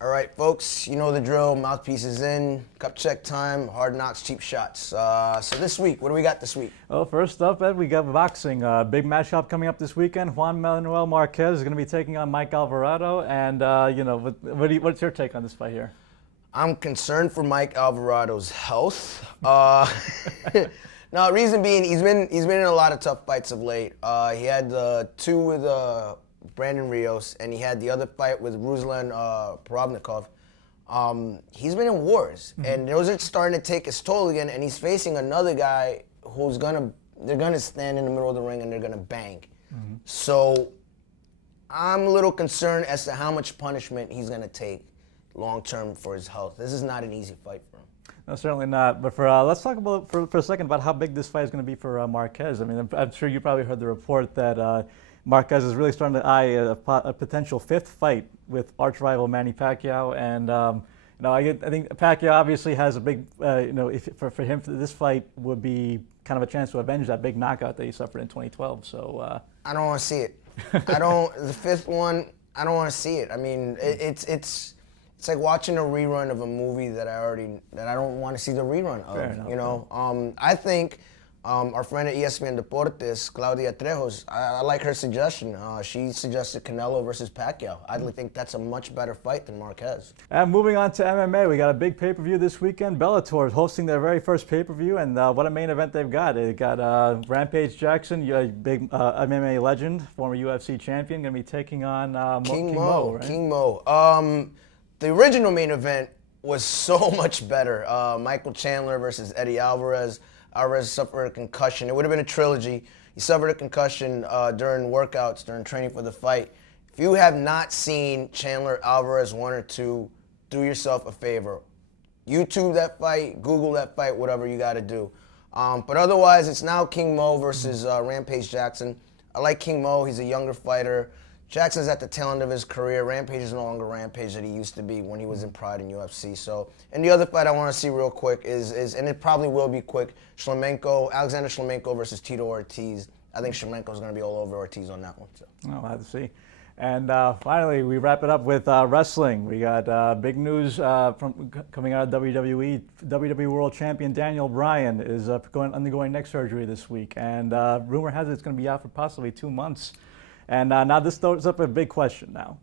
All right, folks, you know the drill. Mouthpiece is in. Cup check time. Hard knocks, cheap shots. So this week, what do we got this week? Well, first up, Ed, we got boxing. Big matchup coming up this weekend. Juan Manuel Marquez is going to be taking on Mike Alvarado. And, what's your take on this fight here? I'm concerned for Mike Alvarado's health. No, reason being, he's been in a lot of tough fights of late. He had the two with Brandon Rios, and he had the other fight with Ruslan Porovnikov. He's been in wars, and those are starting to take his toll again. And he's facing another guy who's they're gonna stand in the middle of the ring and they're gonna bang. So I'm a little concerned as to how much punishment he's gonna take long term for his health. This is not an easy fight for him. No, certainly not. But let's talk about for a second about how big this fight is going to be for Marquez. I mean, I'm sure you probably heard the report that Marquez is really starting to eye a potential fifth fight with arch rival Manny Pacquiao. And I think Pacquiao obviously has a big, for him, this fight would be kind of a chance to avenge that big knockout that he suffered in 2012. So I don't want to see it. The fifth one, I don't want to see it. I mean, it's like watching a rerun of a movie that I don't want to see the rerun of. Fair enough, you know, I think our friend at ESPN Deportes, Claudia Trejos, I like her suggestion. She suggested Canelo versus Pacquiao. I think that's a much better fight than Marquez. And moving on to MMA, we got a big pay-per-view this weekend. Bellator is hosting their very first pay-per-view, and what a main event they've got. They got Rampage Jackson, a big MMA legend, former UFC champion, going to be taking on King Mo. Right? King Mo. The original main event was so much better. Michael Chandler versus Eddie Alvarez. Alvarez suffered a concussion. It would have been a trilogy. He suffered a concussion during workouts, during training for the fight. If you have not seen Chandler Alvarez 1 or 2, do yourself a favor. YouTube that fight, Google that fight, whatever you got to do. But otherwise, it's now King Mo versus Rampage Jackson. I like King Mo. He's a younger fighter. Jackson's at the tail end of his career. Rampage is no longer Rampage that he used to be when he was in Pride in UFC. So, and the other fight I want to see real quick is, and it probably will be quick, Alexander Shlemenko versus Tito Ortiz. I think Shlemenko's going to be all over Ortiz on that one. So. We'll have to see. And finally, we wrap it up with wrestling. We got big news coming out of WWE. WWE World Champion Daniel Bryan is undergoing neck surgery this week. And rumor has it it's going to be out for possibly 2 months. And now this throws up a big question now.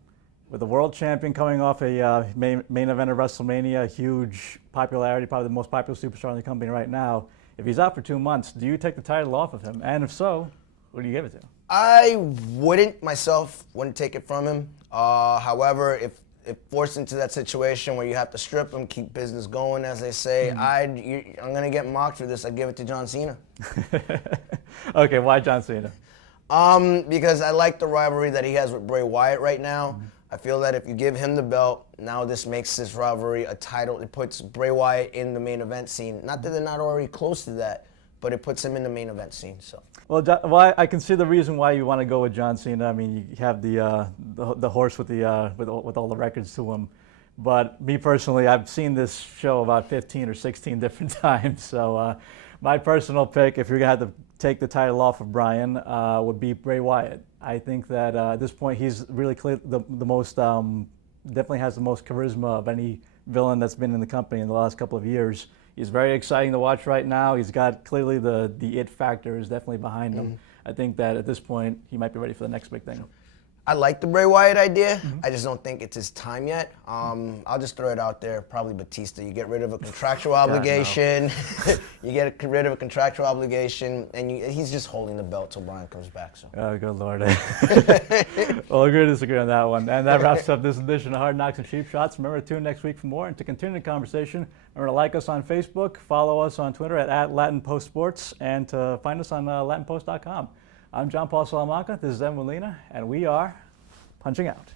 With the world champion coming off a main event of WrestleMania, huge popularity, probably the most popular superstar in the company right now, if he's out for 2 months, do you take the title off of him? And if so, who do you give it to? I wouldn't take it from him. However, if forced into that situation where you have to strip him, keep business going, as they say, I'm going to get mocked for this. I'd give it to John Cena. Okay, why John Cena? Because I like the rivalry that he has with Bray Wyatt right now. I feel that if you give him the belt, now this makes this rivalry a title. It puts Bray Wyatt in the main event scene. Not that they're not already close to that, but it puts him in the main event scene. So. Well, I can see the reason why you want to go with John Cena. I mean, you have the horse with all the records to him. But me personally, I've seen this show about 15 or 16 different times. So my personal pick, if you're going to have to take the title off of Bryan, would be Bray Wyatt. I think that at this point he's really the most, definitely has the most charisma of any villain that's been in the company in the last couple of years. He's very exciting to watch right now. He's got clearly the it factor is definitely behind him. I think that at this point he might be ready for the next big thing. I like the Bray Wyatt idea. I just don't think it's his time yet. I'll just throw it out there. Probably Batista. You get rid of a contractual obligation. You get rid of a contractual obligation, and he's just holding the belt till Bryan comes back. So. Oh, good Lord. Well, agree to disagree on that one. And that wraps up this edition of Hard Knocks and Cheap Shots. Remember to tune next week for more. And to continue the conversation, remember to like us on Facebook, follow us on Twitter at LatinPostSports, and to find us on LatinPost.com. I'm John Paul Salamanca, this is Ed Molina, and we are Punching Out.